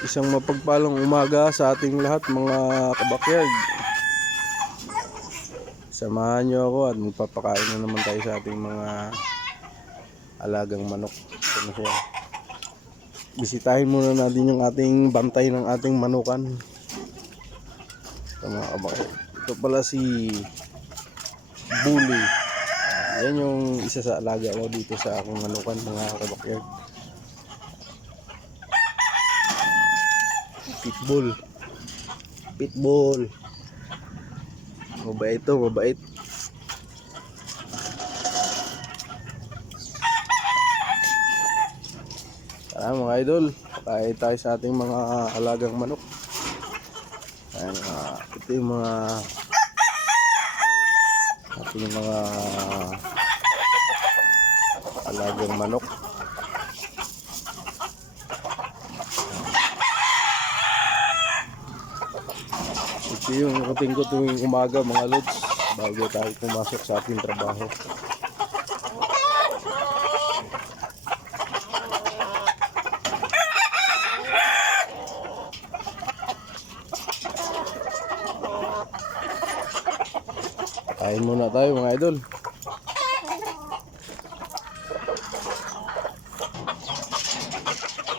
Isang mapagpalang umaga sa ating lahat mga kabakyard. Samahan nyo ako at magpapakain na naman tayo sa ating mga alagang manok. Ito na siya. Bisitahin muna natin yung ating bantay ng ating manukan. Ito mga kabakyard. Ito pala si Bully. Yan yung isa sa alaga ko dito sa aking manukan mga kabakyard. Pitbull. Mabait to, mabait. Tara mga idol, pakain tayo sa ating mga alagang manok. Ayan, ito yung mga ating mga alagang manok. Ito yung routine ko tuwing umaga mga lods bago tayo pumasok sa ating trabaho. Kain muna tayo mga idol.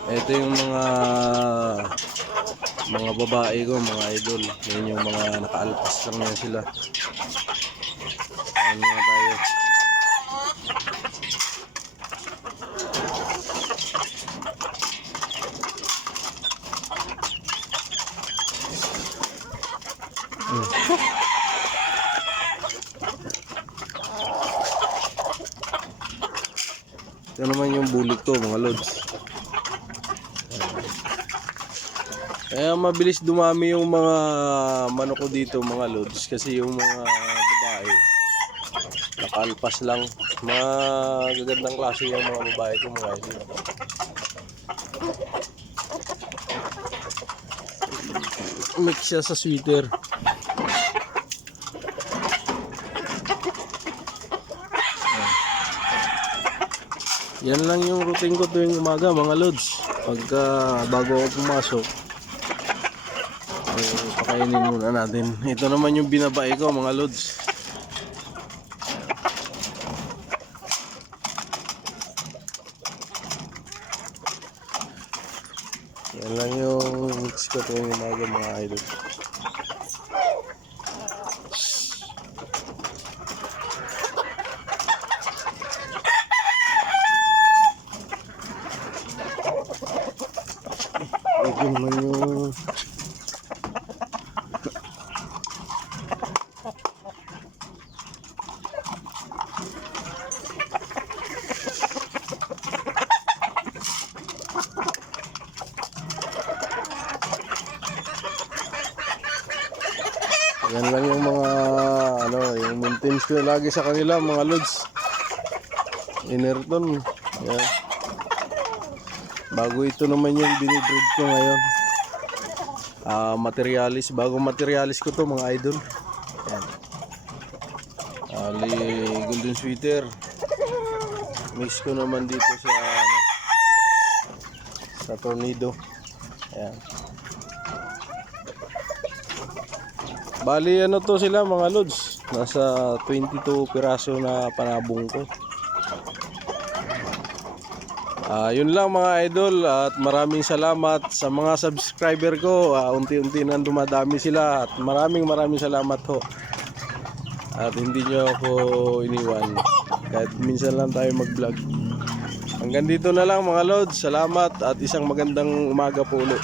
Ito yung mga babae ko mga idol. Yan yung mga nakaalpas lang yan sila. Kain muna tayo. Ito naman yung bulik ko mga lods. Kaya mabilis dumami yung mga manok ko dito mga lods kasi yung mga babae nakalpas lang. Mga gagandang klase yung mga babae ko mga idol. Mix siya sa sweater. Yan lang yung routine ko tuwing umaga mga lods. Pagka bago ako pumasok pakainin muna natin. Ito naman yung binabae ko mga lods. Yan lang yung mix ko tuwing umaga mga idol. Ito naman yung yan lang yung mga yung maintenance ko lagi sa kanila mga lods. Inerton. Yan. Bago ito naman yung binibreed ko ngayon. Materialis, bagong materialis ko to mga idol. Yan. Golden sweater. Mix ko naman dito sa tornado. Yan. Bali to sila mga lods. Nasa 22 piraso na panabong ko. Yun lang mga idol at maraming salamat sa mga subscriber ko. Unti-unti nang dumadami sila at maraming salamat ho. At hindi nyo ako iniwan kahit minsan lang tayo mag-vlog. Hanggang dito na lang mga lods. Salamat at isang magandang umaga po ulit.